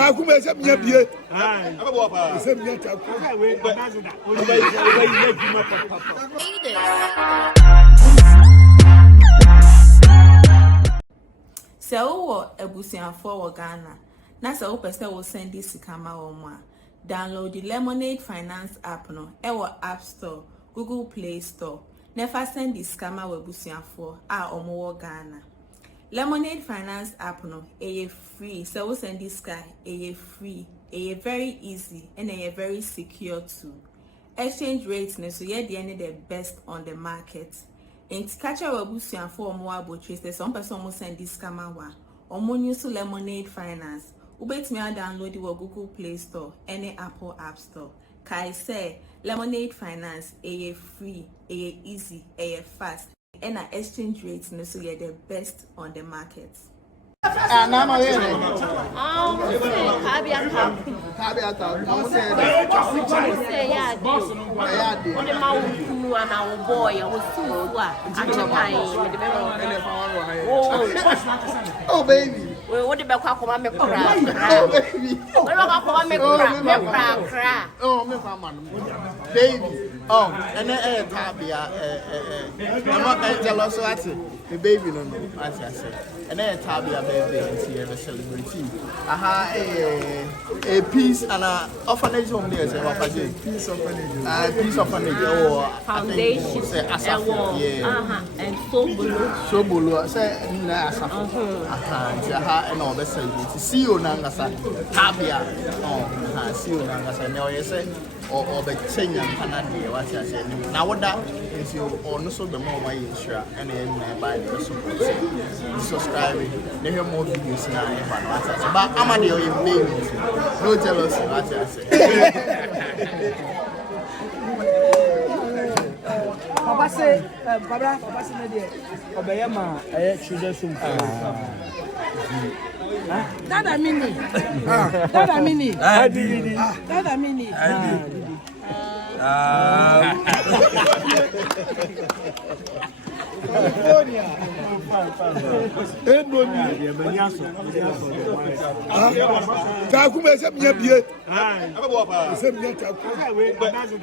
AKABENEZER mia bie. Abebo pa. Se mia ta. We AKABENEZER. So wo ebusianfo wo Ghana. Na se wo pese wo send this kama wo mo a. Download the Lemonade Finance app no e wo App Store, Google Play Store. Never send this kama wo ebusianfo a omo wo Ghana. Lemonade Finance app no e free. So wo send this guy e free. E very easy and e very secure too. Exchange rates no so ye the best on the market. And catch our busian for more about trace. Some person will send this camera or more use Lemonade Finance. Ubet me download the Google Play Store, any Apple App Store. Kai say Lemonade Finance a free, a easy, a fast, and our exchange rates no so you're the best on the market. Oh baby. What the back of my cry? Oh baby. Oh baby. Oh, and then Taabea. I'm not jealous of the baby no. As I said, and then Taabea baby here the celebrity. Aha, a peace and a orphanage home there. Say Peace orphanage. Peace orphanage or Foundation. Yeah. And so below. Say na asafu. Aha, and all the celebrity. See you nangasa Taabea. Oh, see you nangasa. Now you say or the change and Canada. What I said. Now what that is you also the more way sure and then buy the support. Subscribe. They have more videos now. But I'm a deal in baby. No jealousy. What I say. Papa say, Papa say, "Dear, Obayama, I children soon." Dada mini, Dada mini, Dada mini. AKABENEZER mia bie. Abebo pa. Se mia ta. We AKABENEZER.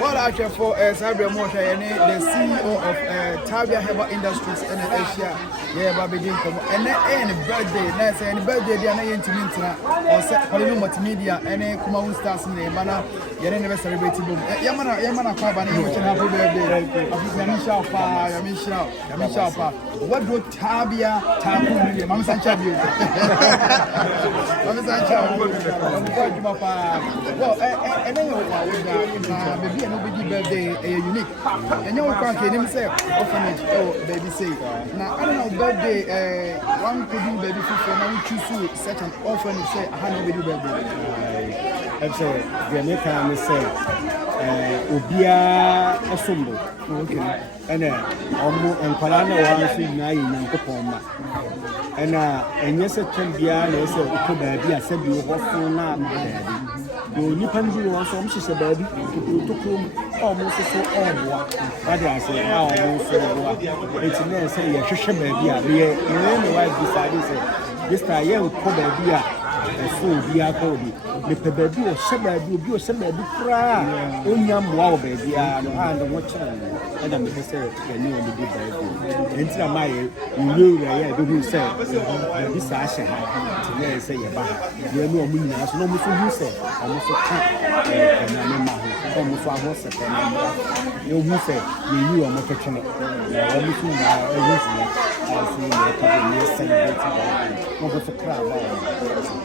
What I care for is Taabea Moshe, the CEO of Taabea Herbal Industries in Asia. Yeah, Baby Dinko. And any birthday, let's say any birthday, they are not intimate or set for multimedia, any Kumasi stars in the manner. You never celebrate boom. Yamana Kwabani, which happy birthday. Yamisha. What would Taabea Taabea? Mama Sancha. Mama Sancha. Well, and then maybe nobody birthday unique. And you can't hear himself. Orphanage, oh baby say. Now I don't know birthday. One could do baby food for now. Choose to such an orphanage. Say I have no birthday. I'm sorry. The American say, Obia Asumbo. Okay. And and Palana was in Nayan and yes, a champion, yes, a baby. I said you were for now. You nipan bi won so mhye baby to krom almost so all what I say almost so it's na say ye hwehwe baby a me wife decide say this time ye ko baby a so bi akodi me pe baby o hye baby obi o hye baby kra onya mwa o baby a no and what chan and me say ye ni o bi baby enti na my you ye do who say this a hye ha na say ye ba ye no mu nyina so no mu so hu say so and I'm almost I was a you will say you are not catching it. Everything I see the celebrating over the crowd.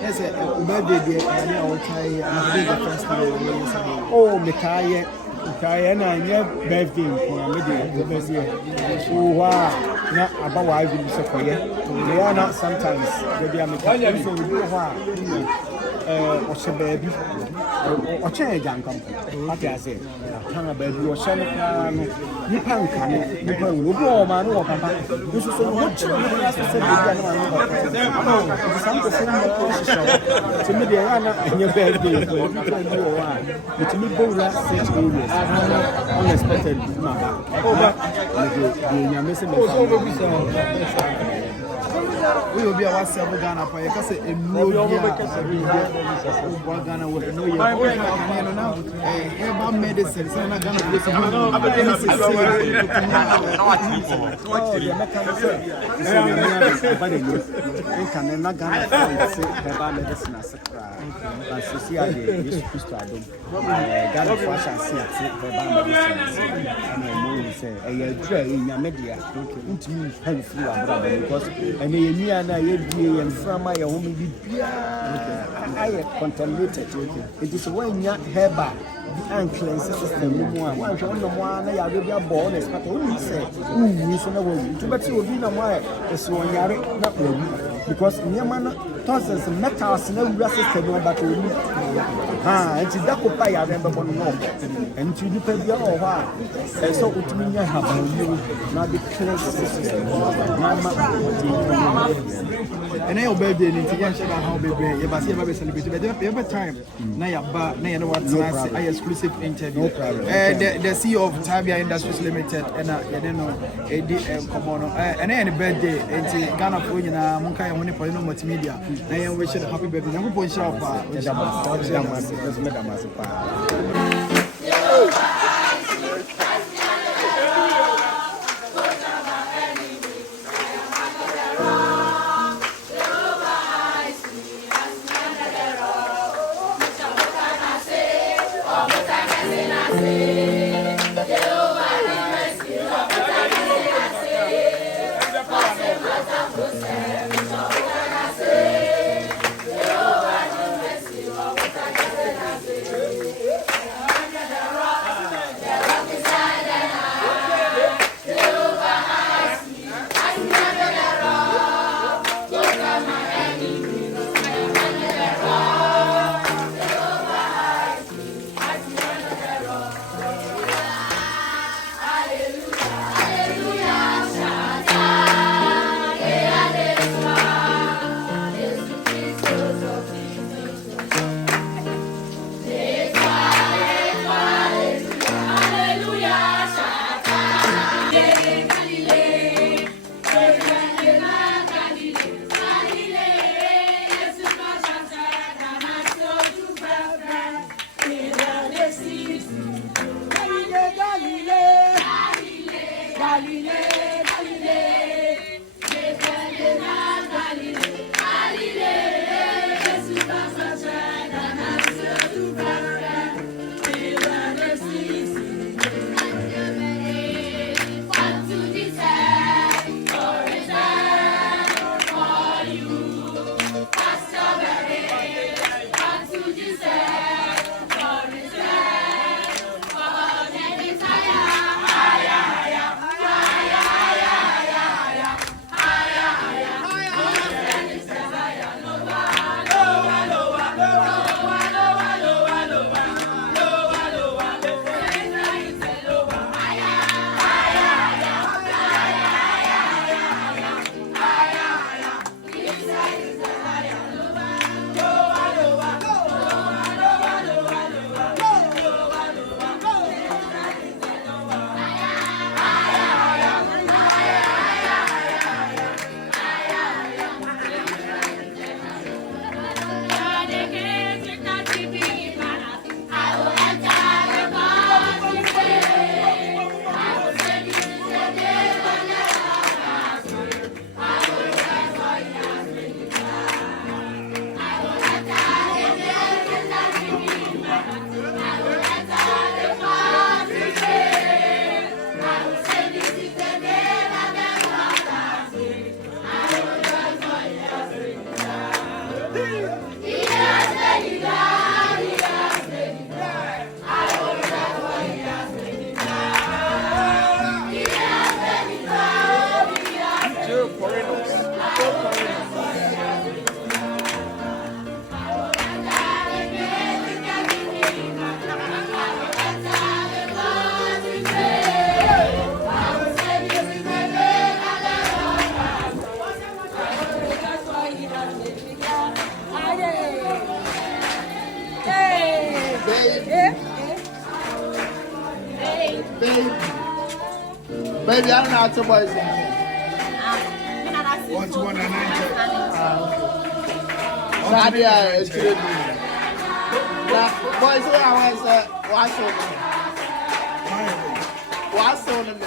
Yes, birthday, and I will try and the first time. Oh, Mikaye, Kaya na nye birthday ko me de birthday. Oh na aba wa bi se koye. They are not sometimes they am so do o se baby. O che jankam. What I say? Kan baby o se no ni panka ni pan wo bo ma no papa. You so what che na so se baby na ma no. Something similar to me dey na nye birthday ko bi kan bi o wa. It me go last 6 years. Unexpected mama. Oh, we will be our self Ghana for you because a no Ghana would know you medicine, so I'm gonna do I contaminated. It is when you have and cleanse system. One no more, I will be born as but only say, you so no, too much will be no more. It's one yard, not really. Because Yaman tosses metals no system, but we it's a duck of fire, remember one more. And to depend your over. So it means I have you not the cleanse system. And I obey the international how baby, but you celebrate every time. Now, what I exclusive interview. The CEO of Taabea Industries Limited, and I don't know, come on, and any birthday, and Ghana for you now, Monka and Winnie Polino Multimedia. I am wishing happy birthday. I'm going to show baby, I don't know how to boys. What's 190? Taabea, it's good. Boys, who I was what's on them?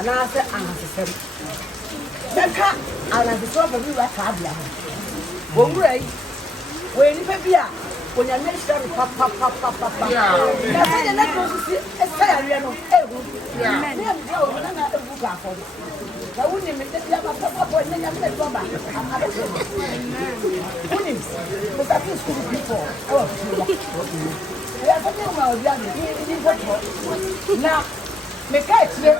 anaasɛ anasesɛm bɛka anasesɛm bɛ bi wura Taabea ho wɔwura yi wɔyɛ nipa bi a onyame hyira no papapapapa na sɛ yɛ n'aduro nso si ɛsɛ yareɛ no ɛhu ne yɛ mbia wɔ na na ɛhu baafɔ na wonim ne bi aba papapɔ ne nyame ne dɔba abɛsɛ wonim mosafo school people ɛwɔ fie yɛ sɛ ne ma obi a ne bi nkɔtɔ na meka ekyire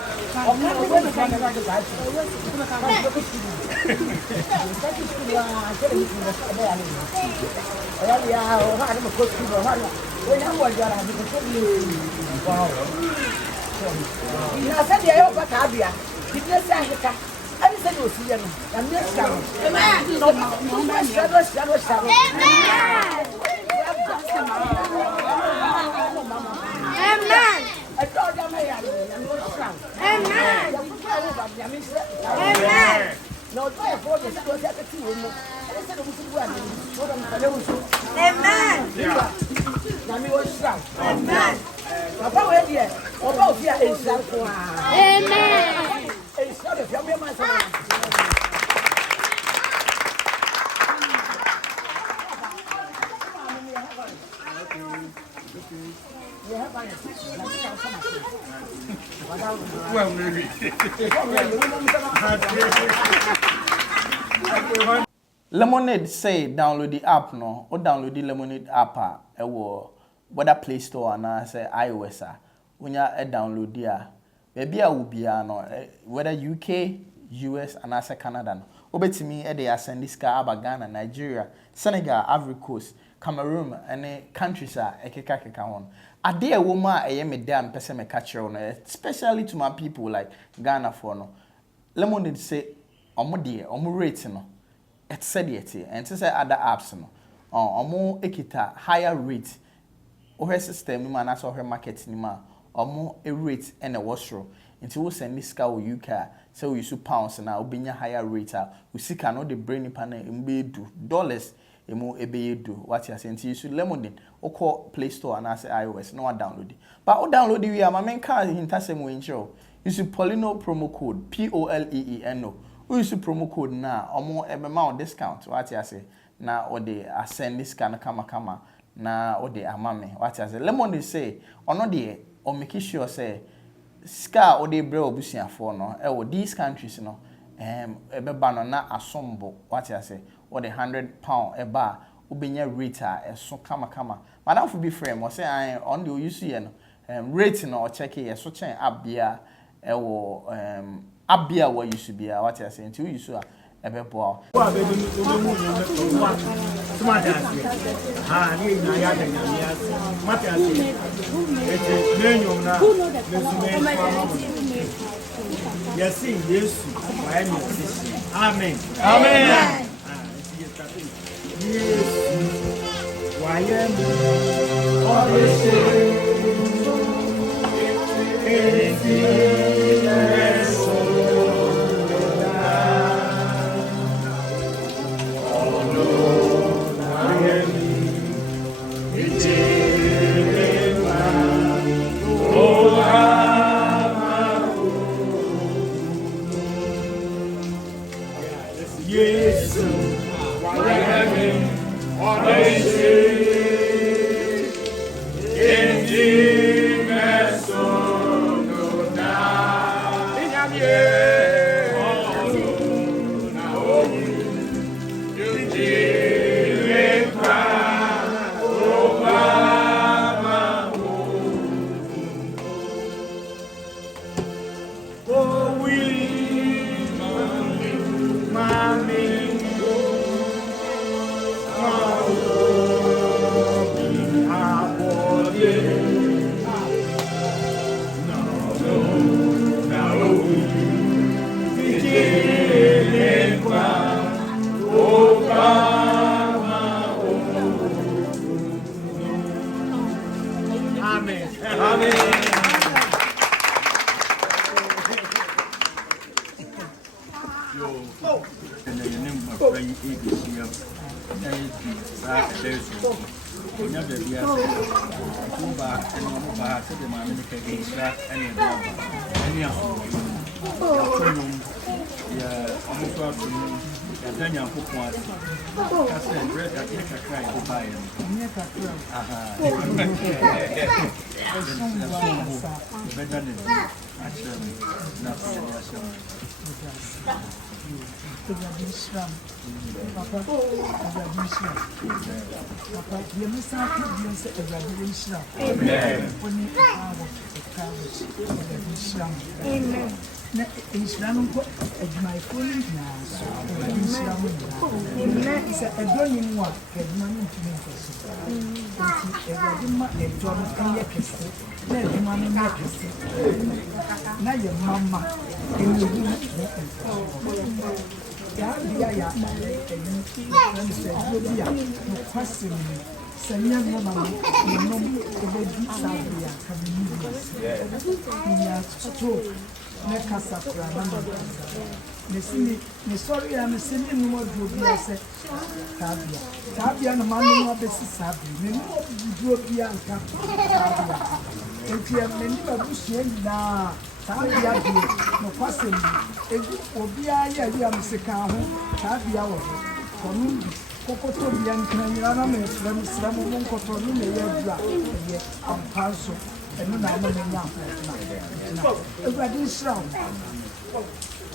ɔmo no wɔ ne kan na de ba akyire ɔyɛ ya ɔha ne mo kotu ɔha no wɔnya mo ɔdwara de ko bi wow na sɛ deɛ yɛ ɔba Taabea bibia sɛ aheka ɛne sɛ deɛ osi yɛ no na me ahyira no amen no ahyira no amen Amen. No, try for the secretary. Amen. Amen. Papa, where dear? Papa, here is Amen. It's not a family man. Well, maybe. Lemonade say download the app no or download the Lemonade app whether Play Store and say iOS when you download there baby will be no whether UK, US and I say Canada no obetimi e dey send this car Ghana, Nigeria, Senegal, Ivory Coast, Cameroon and countries ekeka on ade a woman eye me damn person me catch on especially to my people like Ghana for no Lemonade say omo de omo rate no it said it and say other apps no omo ekita higher rate o system ni ma na so market ni ma omo a rate and a washro until we send this car UK say we use pounds na obenya higher rate we see can no the brain pan mbe do dollars emu ebeyedu what you say nti so lemonade okọ Play Store and as iOS no download it but o download it we am men can hintasem we ncho use Polino promo code POLEENO we use promo code na omo ebema discount what you say na o dey send this kind kama na o dey amame what you say lemonade say ono dey o make sure say ska o dey bre obusiafo no e wo these countries no ebeba no na asombo what you say or the £100 eba ubenya rate so kama madam for be frame or say I on the use here no rate no check here so chen abia ewo abia what you should be what you say until you so ebebo yes yes amen Amen. Yes, why am always sorry, I'm sending more to Taabea no man no be sabi. Me no do bia nka Taabea. Enti me ni ba busie na Taabea bi no kwasem egu obi aye wi am sika ho Taabea wo kono kokoto bia nka nyira na me fram sram mo nkoto no me ya dura ye ampanso eno na ma me nya na Ewurade Israel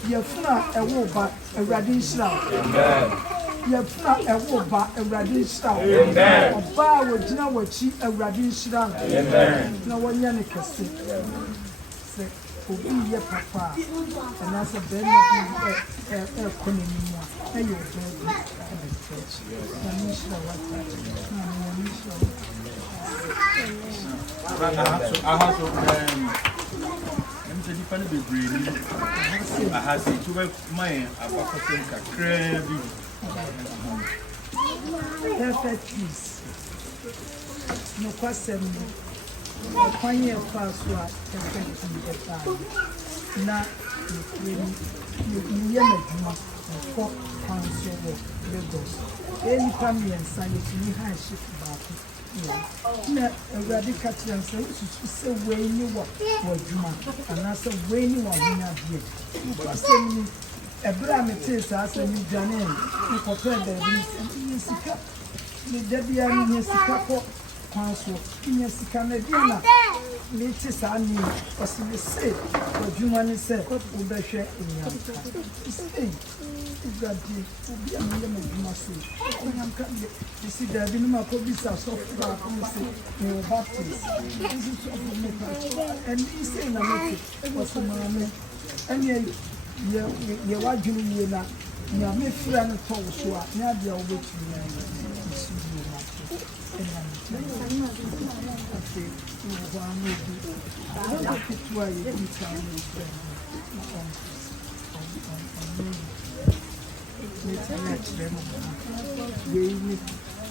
yefuna ewo ba Ewurade Israel yefuna ewo ba Ewurade Israel oba wo gina wachi Ewurade Israel na wonya ne kese se obi ye papa na se be na konemi mu a ye obi e church na ni Israel wa na ni Different degree. I have to work my perfect peace. No question. Kwanye faswa perfect peace. na yɛ n'adwuma kɔ kwan so wɔ Lagos nipa mmiɛnsa yɛtumi ha Shifo baako na awurade ka kyerɛ sɛ wosusu sɛ wei ne wɔ adwuma anaasɛ wei ne wɔ ahonyadeɛ asɛm ni ɛberɛ a metee saa sɛ medwane mekɔpɛɛ baabi nyɛ sika meda biara nyɛ sika kɔ kwan so nyɛ sika na bia na mete saa ne ɔse me se adwuma ne sɛ wobɛhwɛ nyamka sei Ugadi, obi a meyɛ m'adwuma so ɔnyamka deɛ ɛsi daabi no makɔbisa sɔfo baako mu sɛ mewɔ baptist nso sɔfo me pa ɛne sei na mete ɔsɛ maame ɛneɛ yɛw'adwene yie na nea mefira no tɔ wo so a ne adeɛ a wobɛtumi na ɛsi yie no ɛna afei wɔ hɔ ano obi aketewa a yɛdi saa no frɛ no Let's them we need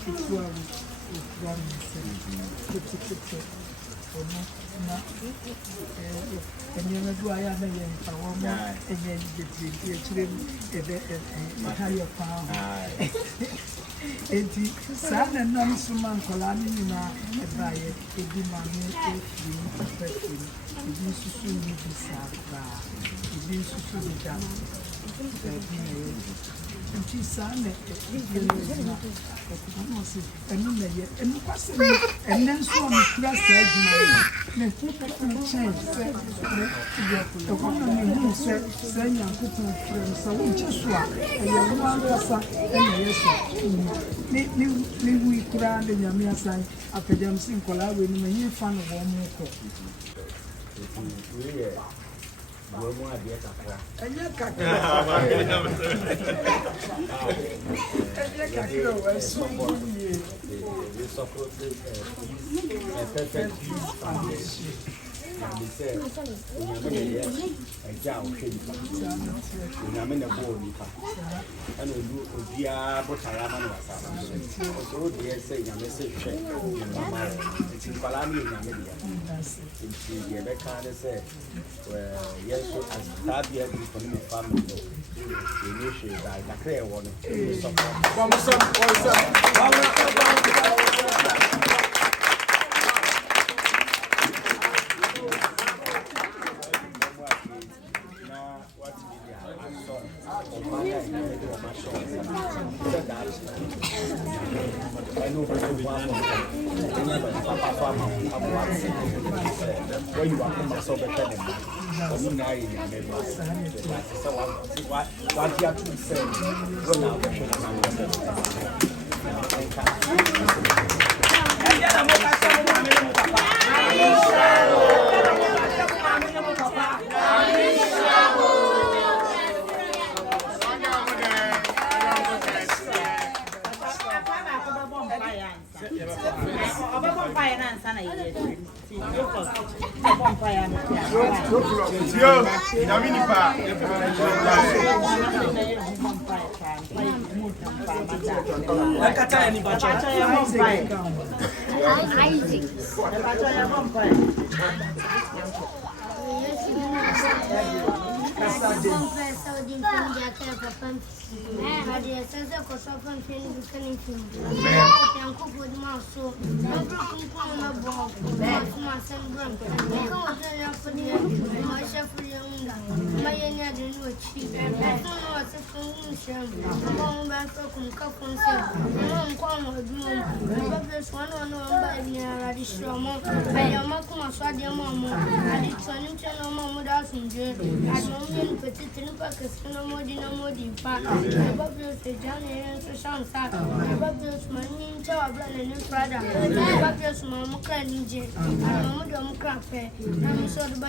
to go and you do I am a and then the children higher power. Son and non suman colani by a demon perfection. It is to soon be sad. It is to soon be done. And she sang it, and then so much plus said, change. The woman who said, saying, I'm cooking friends, so we just swap, and you're one person, and yes, we cried in your mere sign after them sing collaborating when you found a warm more. And yet, They said, "We are in a bowl, and we do Dia Botaraman was so they say, "I'm a message." It's in Palami, in Rebecca said, "Yes, as Taabea is from the family, the nation by the clear one." When you are myself better than me, what you have to say when I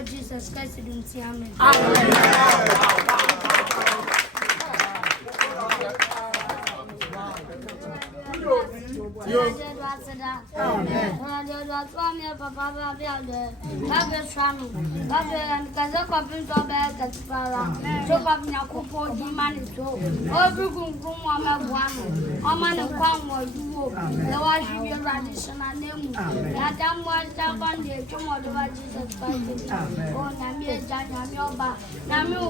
Jesus Christ didn't see amen. Swami, Papa, Baby Shanu, Baby, and Kazaka, Katara, Chop up Nakupo, Jimani, so, Overgroom, Mama, one, Oman and Kwan was you, the wash of your traditional name. That time was down on the tomorrow, Jesus Christ. Oh, Namia, Janyoba, Namu,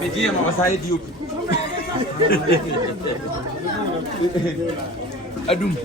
Bedia ma wasai diop. Adum.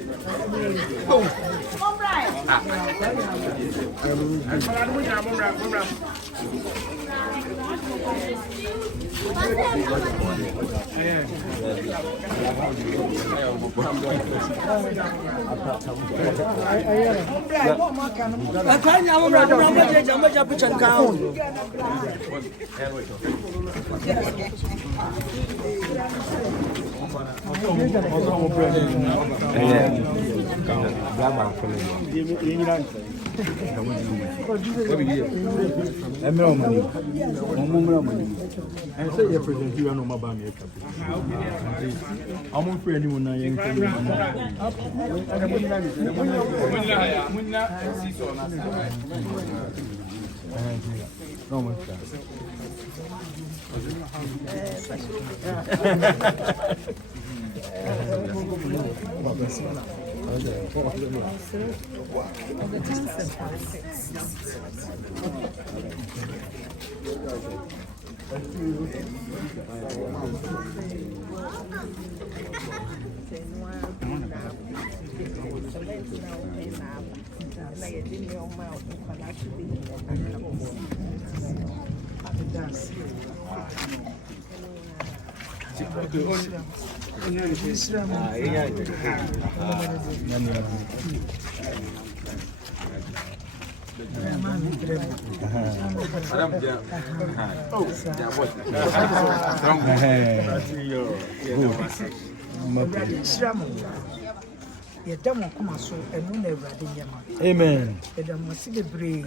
Yedam kuma so enu na Awurade yema. Amen. Yedam wasi bebre.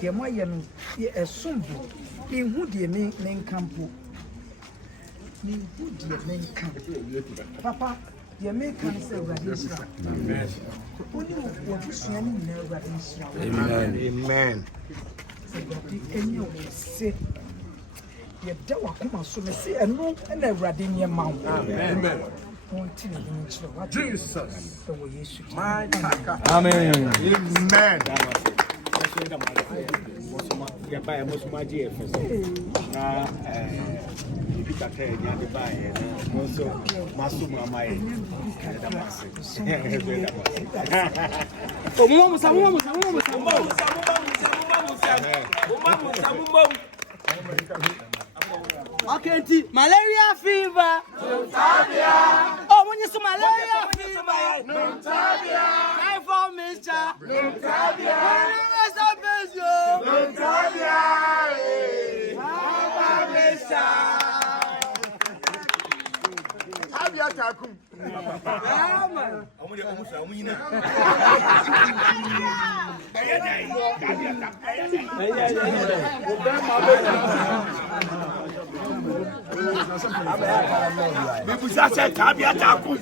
Yema ye no ye esumbu. Ihu de me nkampo. Ni hu de me nkampo. Papa, ye me kan se Awurade shira. Amen. Oni wo busua ni na Awurade shira. Amen. Amen. Awurade enye wo se. Yedam kuma so me se enu na Awurade yema. Amen. Jesus. My Amen. Amen. Okay, malaria fever. Taabea. Oh, when you see malaria fever. Taabea. Typhoid mixture. Taabea. Taabea. Taabea Taabea takum. Bibusa said Taabea takum.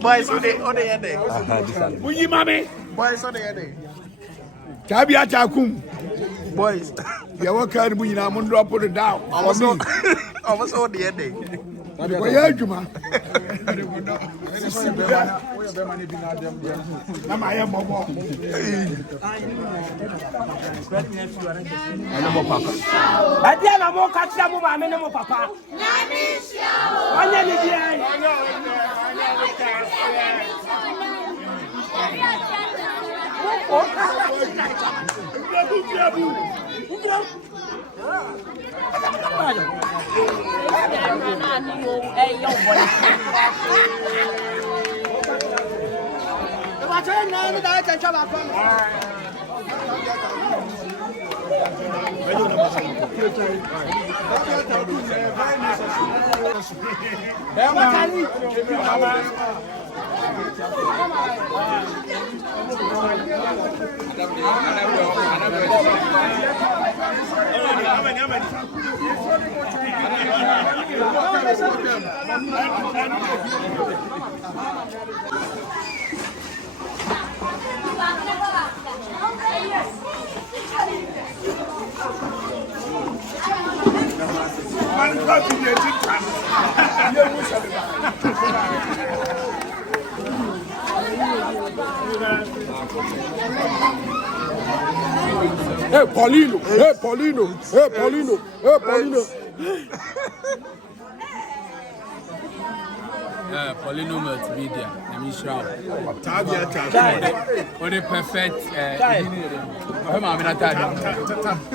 Boys, on the end. Munyi mami. Boys, on the end. Taabea takum. Boys, You work hard, munyi na mun drop it down. almost on the end. Where you juma? Na ma ya bobo. Adi na mo ka tira mo ma me ne mo papa. Na mi sia o. Onye ni di ai. Hey Paulino, hey Paulino, hey Paulino, hey Paulino. Paulino multimedia, Michelle. Taabea takum. What a perfect,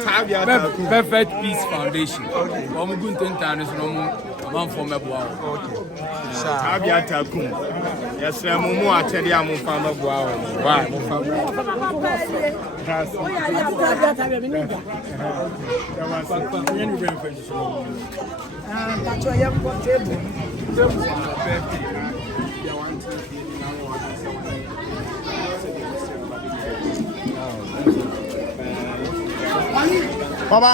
Taabea perfect peace foundation. I'm going to turn this man from a boy. Taabea takum. Yes, mumu atedi amu fama bua. Why? Baba.